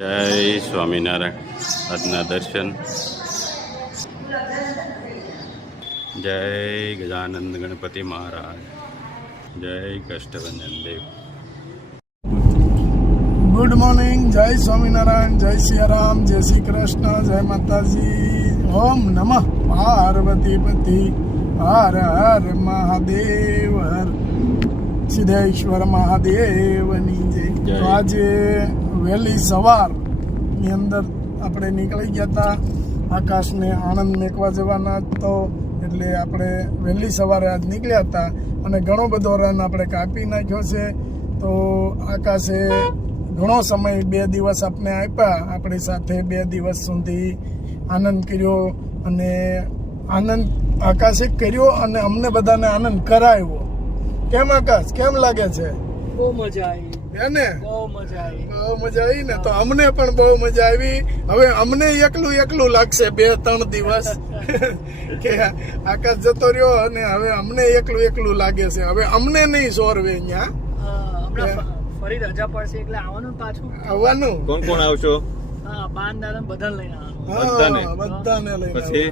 જય સ્વામિનારાયણ આજના દર્શન જય ગજાનંદ ગણપતિ મહારાજ જય કષ્ટભંજન દેવ. Good morning. જય સ્વામિનારાયણ, જય સિયારામ, જય શ્રી કૃષ્ણ, જય માતાજી. ઓમ નમઃ પાર્વતી પતિ હર હર મહાદેવ હર સિદ્ધેશ્વર મહાદેવની જય. તો આજે વહેલી સવારની અંદર આપણે નીકળી ગયા હતા આકાશને આણંદ મેકવા જવાના તો એટલે આપણે વહેલી સવારે આજ નીકળ્યા હતા અને ઘણો બધો રન આપણે કાપી નાખ્યો છે. તો આકાશે ઘણો સમય 2 દિવસ આપણે આપ્યા આપણી સાથે, 2 દિવસ સુધી આનંદ કર્યો અને આનંદ આકાશે કર્યો અને અમને બધાને આનંદ કરાવ્યો. કેમ આકાશ, કેમ લાગે છે? બહુ મજા આવી ને? બહુ મજા આવી ને? તો અમને પણ બહુ મજા આવી. હવે અમને એકલું લાગશે 2-3 દિવસ કે આકાશ જતો રહ્યો અને હવે અમને એકલું લાગે છે. હવે અમને નહીં સોરવે અહીંયા. ફરી રજા પડશે એટલે આવવાનું પાછું આવવાનું. કોણ આવશો? હા, બાન દાદા બધાને લઈને આવવાનું. બધાને લઈને પછી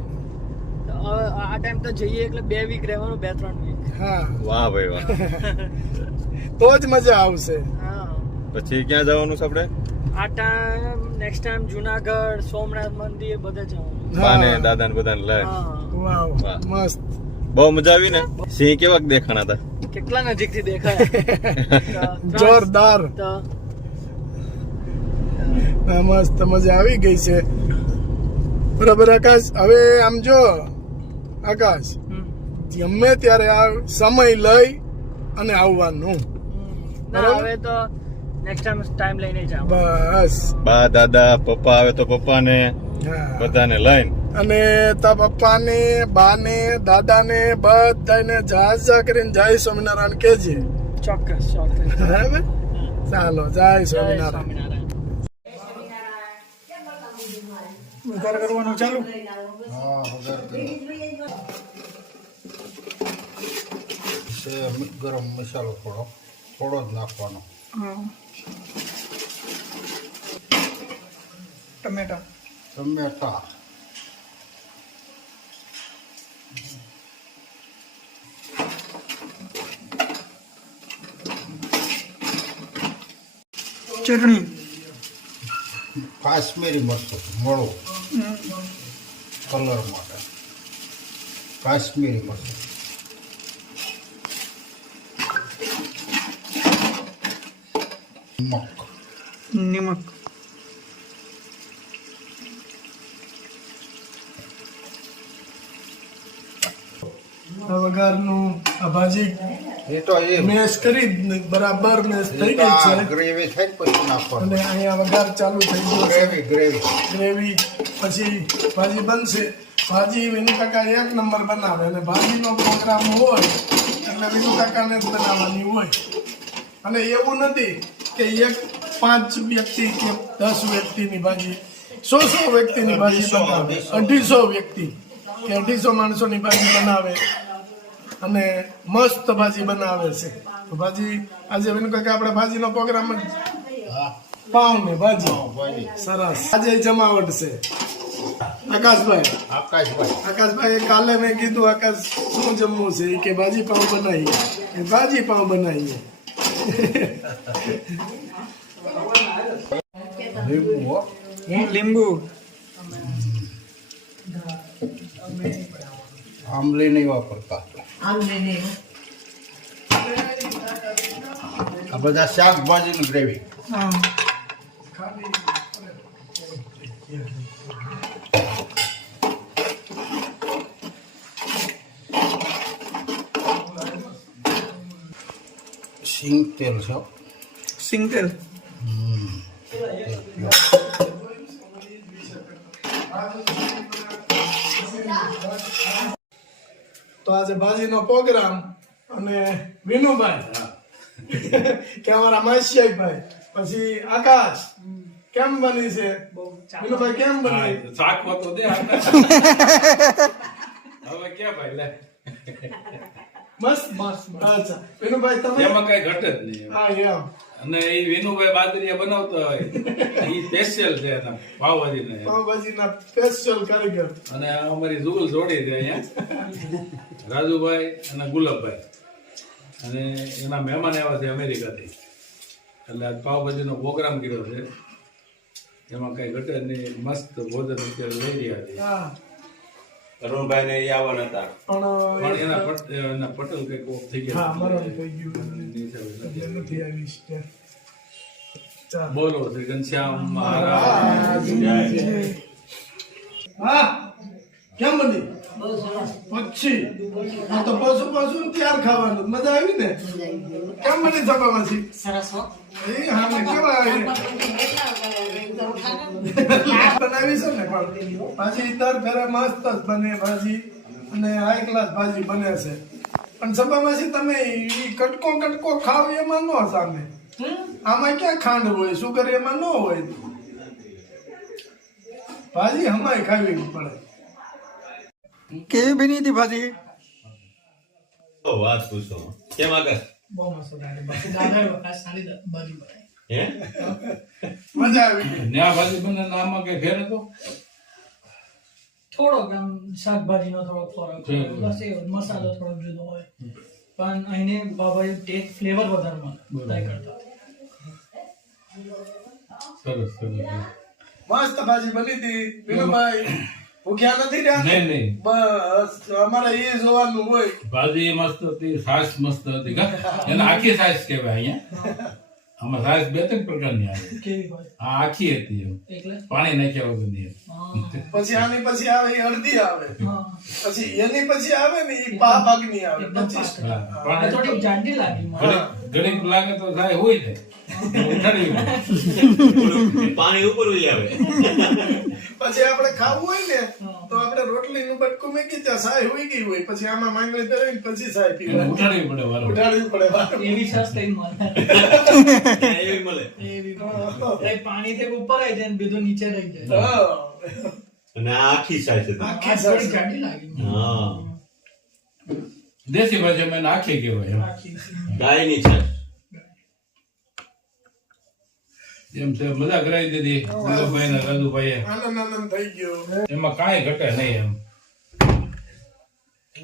હવે આ ટાઈમ તો જઈએ એટલે 2 વીક રહેવાનું, 2-3 વીક. હા, વાહ ભાઈ વાહ. તો જ મજા આવશે. હા, પછી ક્યાં જવાનું છે આપણે? આ time next time Junagadh, Somnath મંદિર બધે જવાનું. બાને દાદા ને બધાને લઈ. હા, વાવ, વાહ. મસ્ત. બહુ મજા આવી ને? સિંહ કેવાક દેખાણા હતા? કેટલા નજીકથી દેખાય. જોરદાર. તો મસ્ત મજા આવી ગઈ છે. બરાબર આકાશ. હવે આમ જો આકાશ, ગમે ત્યારે આ સમય લઈ અને આવવાનું. ના, હવે તો નેક્સ્ટ ટાઈમ લઈને જાવ. બસ. બા દાદા પપ્પા આવે તો પપ્પાને હા. બધાને લઈને અને તા પપ્પાને, બાને, દાદાને બધાને જા કરીને જય સ્વામિનારાયણ કહેજે. ચોક્કસ. બરાબર. ચાલો, જય જય સ્વામિનારાયણ. સ્વામિનારાયણ. વઘાર કરવાનું ચાલુ. ગરમ મસાલો થોડો જ નાખવાનો. ટમેટા ચટણી, કાશ્મીરી મરચું મળો કલર માટે. કાશ્મીરી મરચું, નિમક. આ વઘારનું આ ભાજી એ તો એ મેશ કરી બરાબર મેશ થઈ ગઈ છે ગ્રેવી થાય ને પછી નાખવાનું. અને અહીંયા વઘાર ચાલુ થઈ ગયો છે. ગ્રેવી પછી ભાજી બનશે. ભાજી વિનુ કાકા 1 નંબર બનાવે અને ભાજીનો પ્રોગ્રામ હોય એટલે વિનુ કાકાને જ બનાવવાની હોય. અને એવું નથી કે 5 વ્યક્તિ કે 10 વ્યક્તિની ભાજી, 100 વ્યક્તિની ભાજી બનાવે. 250 વ્યક્તિ કે 250 માણસોની ભાજી બનાવે અને મસ્ત ભાજી બનાવે છે. તો ભાજી આજે વિનુ કાકા આપણે ભાજીનો પ્રોગ્રામ જ પાઉં ને ભાજી. સરસ. આજે જમાવટ છે. આકાશભાઈ કાલે મેં કીધું આકાશ શું જમવું છે કે ભાજી પાઉં બનાવીએ. ભાજી પાઉં બનાવીએ. લીંબુ આંબલી નહીં વાપરતા. આ બધા શાકભાજીની ગ્રેવી. સિંગ તેલ છે. સિંગલ તો આજે ભાજીનો પ્રોગ્રામ અને વિનુભાઈ કે અમારા માસિયાભાઈ, પછી આકાશ કેમ બની છે? વિનુભાઈ કેમ બની? શાકમાં તો દે હવે ક્યાં ભાઈ લે મસ્ત. અચ્છા વિનુભાઈ તમે એમાં કઈ ઘટે જ નહીં. હા એમ અને એ વિનુભાઈ બાદરિયા બનાવતા હોય એ સ્પેશિયલ છે એના પાવભાજી ને પાવભાજીના સ્પેશિયલ કારીગર. અને આ અમારી જુગલ જોડી છે અહીંયા રાજુભાઈ અને ગુલાબભાઈ અને એના મહેમાન આવ્યા છે અમેરિકાથી એટલે આજ પાવભાજીનો પ્રોગ્રામ કર્યો છે એમાં કઈ ઘટે નહીં મસ્ત ભોજન અત્યારે લઈ રહ્યા છે હા તરુણભાઈ ને આવવાના હતા પણ પણ એના પટેલ કઈક ઓફ થઈ ગયા હા મરણ થઈ ગયું એ નથી આવી છે. ચાલો. બોલો શ્રી ઘનશ્યામ મહારાજ હા કેમ બની પછી આ તો પશુ પશુ ત્યાર ખાવાનું મજા આવી ને કેમ બની સભામાંથી સરસ હો. એ હા મેં કેવા આવી બનાવી છે ને પણ પાછી દર ફેરે મસ્ત જ બને ભાજી અને હાઈ ક્લાસ ભાજી બને છે પણ સભામાંથી તમે ઈ કટકો ખાવ એમાં ન સામે આમાં ક્યાં ખાંડ હોય સુગર એમાં ન હોય ભાજી હમાય ખાવી પડે. કેવી બની હતી ભાજી? વાત પૂછો કેમ આગળ બહુ મસ્ત બાકી દાદા વખત સારી બાજુ બનાવી. હે મજા આવી ન્યા ભાજી બને આમાં કઈ ફેર હતો થોડોક આમ શાકભાજીનો થોડોક ફરક છે. બસ એ મસાલો થોડોક જુદો હોય પણ અહીંને બાબાએ ટેસ્ટ ફ્લેવર વધારે મળે ટ્રાય કરતા. સરસ સરસ મસ્ત ભાજી બની હતી વિનુભાઈ ભૂખ્યા નથી રહ્યા ને? નહીં નહીં બસ અમારે એ જોવાનું હોય. ભાજી મસ્ત હતી છાશ મસ્ત હતી કા એને આખી છાશ કહેવાય અહીંયા આમાં છાશ બે ત્રણ પ્રકારની આવે કેવી હોય આ આખી હતી એમ એટલે પાણી નાખ્યા વગરની એમ. પછી આની પછી આવે એ અડધી આવે હા પછી એની પછી આવે ને એ પા ભાગની આવે એકદમ પછી પાતળી. હા, આ પાણી થોડીક જાડી લાગી મને. ઘડીક લાગે તો થાય હોય ને ઉઠાડી પાણી ઉપર ઉઈ આવે પછી આપણે ખાવું હોય ને તો આપણે રોટલી નું બટકું મૂકી ત્યાં સાય હોઈ ગઈ હોય પછી આમાં માંગણી ધરાવીને પછી સાય એને પીવા ઉઠાડવી પડે વારો ઉઠાડવી પડે વારું. એવી છાશ કઈ મળે એવી મળે એવી એ પાણીથી ઉપર આવી જાય ને બીજું નીચે રહી જાય. હા. અને આ આખી સાઈઝ હતી આ થોડી જાડી લાગી મને. હા દેશી ભાષામાં એને આખી કહેવાય એમ. આખી. ગાયની છાશ એમ છે મજા કરાવી દીધી ગુલાબભાઈ ને રાજુભાઈએ આનંદ આનંદ થઈ ગયો એમાં કાંઈ ઘટે નહીં એમ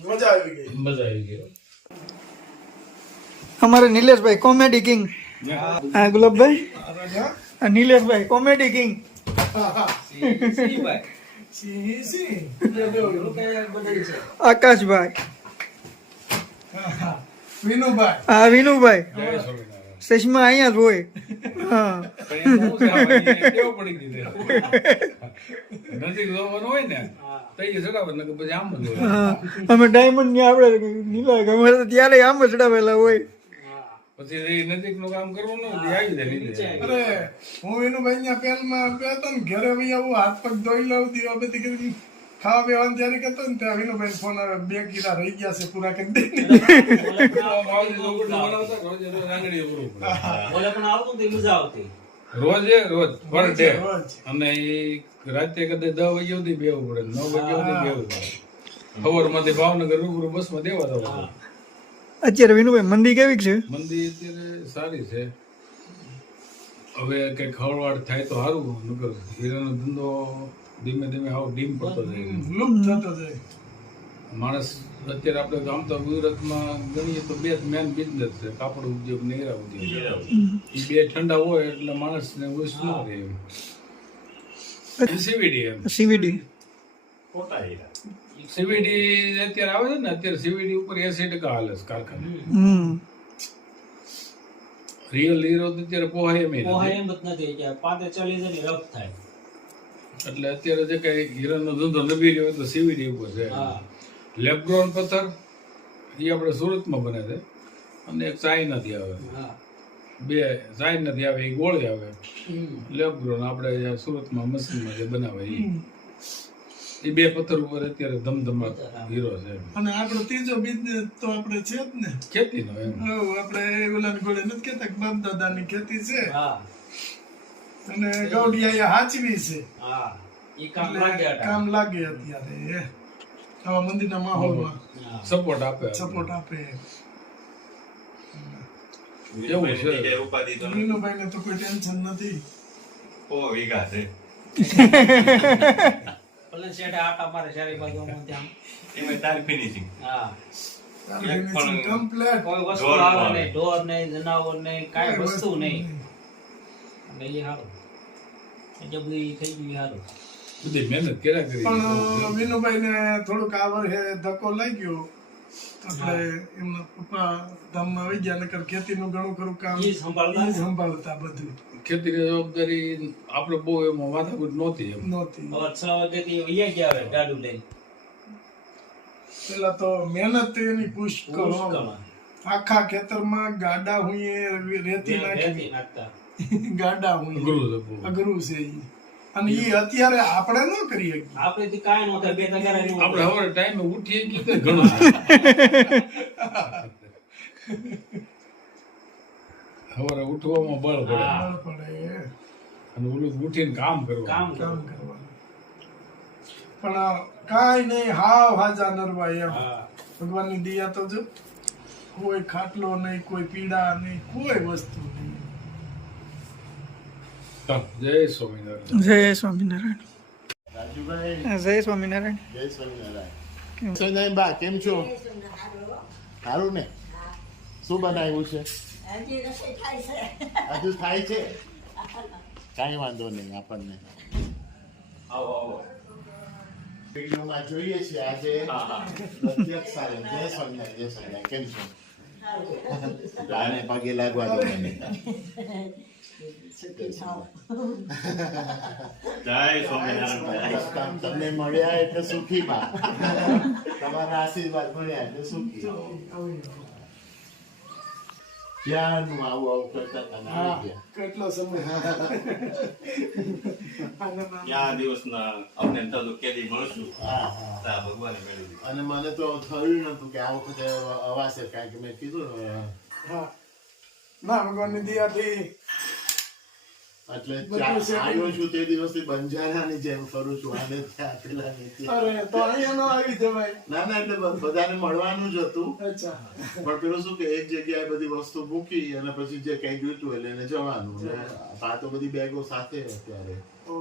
મજા આવી ગઈ. મજા આવી ગઈ हमारे नीलेश कॉमेडी किंग हाँ गुलाब भाई नीलेश कॉमेडी किंग સિંહ સિંહ. आकाश भाई વિનુભાઈ हाँ विनू भाई चश्मा અહીંયા જ હોય હા કેવું પડી ગઈ નજીક જોવાનું હોય ને તો એ ચડાવે ને પછી આમ જ હોય હા અમે ડાયમંડ ની આપણે નીલા ગમે તો ત્યારે આમ જ ચડાવેલા હોય પછી એ નજીક નું કામ કરવું ન હોય આવી જાય નીચે અરે હું વિનુભાઈ ના પેલમાં બે હતો ને ઘરે ભાઈ આવું હાથ પગ ધોઈ લઉં દીવા બધી કરી ખાવા બેવાનું ત્યારે કહેતો ને ત્યાં વિનુભાઈ ફોન આવે 2 કિલા રહી ગયા છે પૂરા કરી દે. રોજે રોજ પર ડે રોજ. અને એ રાતે કદાચ 10 વાગ્યા સુધી બેવું પડે 9 વાગ્યા સુધી બેવું પડે સવાર માંથી ભાવનગર રૂબરૂ બસ માં દેવા દો અત્યારે વિનુભાઈ મંદી કેવી છે મંદી અત્યારે સારી છે હવે કઈક હળવાડ થાય તો સારું નકર હીરાનો ધંધો ધીમે ધીમે આવો ડીમ પડતો જાય લુપ્ત થતો જાય. માણસ અત્યારે આપણે ગામ તો ગુજરાતમાં ગણીએ તો બે મેન બિઝનેસ છે કાપડ ઉદ્યોગ ને હીરા ઉદ્યોગ એ બે ઠંડા હોય એટલે માણસને ઓછ ન રહે સીવીડી એમ સીવીડી સીવીડી અત્યારે આવે છે ને અત્યારે સીવીડી ઉપર 80% હાલે છે કારખાને રિયલ હીરો તો અત્યારે પોહાય એમ નથી. એટલે અત્યારે જે કઈ હીરાનો ધંધો નબી રહ્યો તો સીવીડી ઉપર છે લેબગ્રોન પથ્થર એ આપણે સુરતમાં બને છે અને એક ચાઇનાથી આવે બે ચાઇનાથી આવે એ ગોળી આવે લેબગ્રોન આપણે સુરતમાં મશીનમાં જે બનાવે એ બે પથ્થર ઉપર અત્યારે ધમધમાટ હીરો છે અને આપણો ત્રીજો બિઝનેસ તો આપણે છે જ ને. ખેતીનો એમ આપણે ઓલાની ઘોડે નથી કેતા કે બાપ દાદાની ખેતી છે અને ગૌડિયા હાચવી છે એટલે કામ લાગે અત્યારે આવા મંદિરના માહોલમાં સપોર્ટ આપે સપોર્ટ આપે. એવું છે. બીજે ઉપાધિ તો નથી. વિનુભાઈને તો કોઈ ટેન્શન નથી. ઓ વીઘા છે ભલે શેઠે આટા મારે ચારે બાજુ આમ તેમ. એમાં તારી ફિનિશિંગ હા એક પણ કમ્પ્લેટ. કોઈ વસ્તુ ઢોર આવે આવે. નહીં, ઢોર નહીં, જનાવર નહીં, કાંઈ વસ્તુ નહીં. એટલે એ સારું. એટલે બધું ઈ થઈ ગયું સારું. બધી મહેનત કર્યા કરી. પણ વિનુભાઈને થોડુંક આ વર્ષે ધક્કો લાગ્યો એટલે એમના પપ્પા ધામમાં વહી ગયા, નકર ખેતીનું ઘણું ખરું કામ ઈ સંભાળતા ઈ સંભાળતા બધું ખેતીની જવાબદારી આપણે બહુ એમાં માથાકૂટ નહોતી એમ. નહોતી. હવે 6 વાગ્યાથી વૈયા ગયા હવે ગાડું લઈને. પેલા તો મહેનત એની પુષ્કળ હોય. પુષ્કળ. આખા ખેતરમાં ગાડા હુંએ રેતી નાખી રેતી નાખતા. ગાડા હુંએ અઘરું છે બહુ. અઘરું છે ઈ. અને ઈ અત્યારે આપણે ન કરી શકીએ. આપણેથી કાંઈ નહોતા, 2 તગારા નહીં આપણે હોતા. હવે ટાઈમે ઉઠીએ કે તો ઘણું છે. સવારે ઉઠવામાં બળ પડે હા. બળ પડે અને ઓલું ઉઠીને કામ કરવું. કામ કામ કરવું. કરવાનું. પણ આ કાંઈ નહીં, હાવ હાજા નરવા એમ. હા. ભગવાનની દયા તો જો કોઈ ખાટલો નહીં, કોઈ પીડા નહીં, કોઈ વસ્તુ નહીં. ચાલો, જય સ્વામિનારાયણ. જય સ્વામિનારાયણ. રાજુભાઈ જય સ્વામિનારાયણ. જય સ્વામિનારાયણ. સંજય બા કેમ છો? સારું ને? શું બનાવ્યું છે? હજુ થાય છે? કાંઈ વાંધો નહીં આપણને. આવો આવો વિડીયોમાં જોઈએ છીએ આજે પ્રત્યક્ષ આવે. જય સ્વામિનારાયણ. જય સ્વામિનારાયણ. કેમ છો? આને પગે લાગવા દો મને. જય સ્વામિનારાયણ ભાઈ. તમને મળ્યા એટલે સુખી બા. તમારા આશીર્વાદ મળ્યા એટલે સુખી. ક્યાંનું આવું આવું કરતા હતા ને આવી ગયા. કેટલો સમય ક્યાં દિવસના અમને તો કેદી મળશું હા હા. તા ભગવાને મેળવી દીધું. અને મને તો થયું નતું કે આ વખતે અવાશે, કારણ કે મેં કીધું ને, હા ના ભગવાનની દયાથી એટલે બધું setting. આવ્યો છું તે દિવસથી બંજારાની જેમ ફરું છું. આને ત્યાં પેલા ને ત્યાં. અરે તો અહીંયા ન આવી જવાય. ના ના, એટલે બધાને મળવાનું જ હતું. અચ્છા પણ પેલું શું કે એક જગ્યાએ બધી વસ્તુ મૂકી અને પછી જે કઈ જોઈતું હોય લઈને જવાનું. અને આ તો બધી બેગો સાથે અત્યારે. ઓ